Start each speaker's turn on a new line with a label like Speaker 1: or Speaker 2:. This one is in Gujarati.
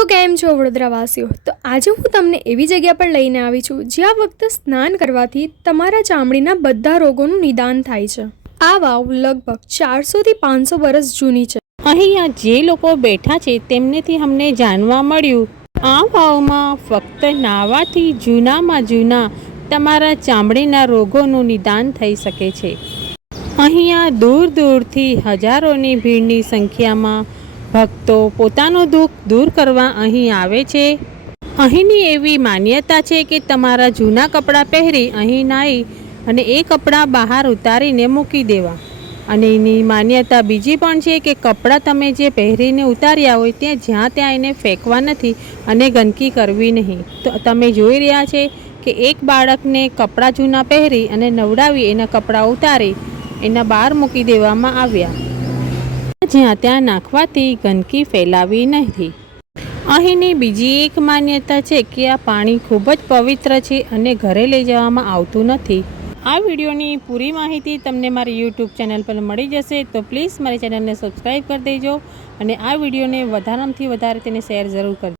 Speaker 1: તો કેમ છો વડોદરાવાસીઓ? તો આજે હું તમને એવી જગ્યા પર લઈને આવી છું, જ્યાં ફક્ત સ્નાન કરવાથી તમારા ચામડીના બધા રોગોનું નિદાન થાય છે. આ વાવ લગભગ ચારસોથી પાંચસો વર્ષ જૂની છે.
Speaker 2: અહીંયા જે લોકો બેઠા છે તેમનેથી અમને જાણવા મળ્યું, આ વાવમાં ફક્ત નાવાથી જૂનામાં જૂના તમારા ચામડીના રોગોનું નિદાન થઈ શકે છે. અહીંયા દૂર દૂરથી હજારોની ભીડની સંખ્યામાં ભક્તો પોતાનું દુઃખ દૂર કરવા અહીં આવે છે. અહીંની એવી માન્યતા છે કે તમારા જૂના કપડાં પહેરી અહીં નાહી અને એ કપડાં બહાર ઉતારીને મૂકી દેવા. અને એની માન્યતા બીજી પણ છે કે કપડાં તમે જે પહેરીને ઉતાર્યા હોય ત્યાં જ્યાં ત્યાં એને ફેંકવા નથી અને ગંદકી કરવી નહીં. તો તમે જોઈ રહ્યા છે કે એક બાળકને કપડાં જૂના પહેરી અને નવડાવી એના કપડાં ઉતારી એના બહાર મૂકી દેવામાં આવ્યા. જ્યાં ત્યાં નાખવાથી ગંદકી ફેલાવી નથી અહીંની બીજી એક માન્યતા છે કે આ પાણી ખૂબ જ પવિત્ર છે અને ઘરે લઈ જવામાં આવતું નથી. આ વિડીયોની પૂરી માહિતી તમને મારી યુટ્યુબ ચેનલ પર મળી જશે તો પ્લીઝ મારી ચેનલને સબસ્ક્રાઈબ કરી દેજો અને આ વિડીયોને વધારામાંથી વધારે તેને શેર જરૂર કરજો.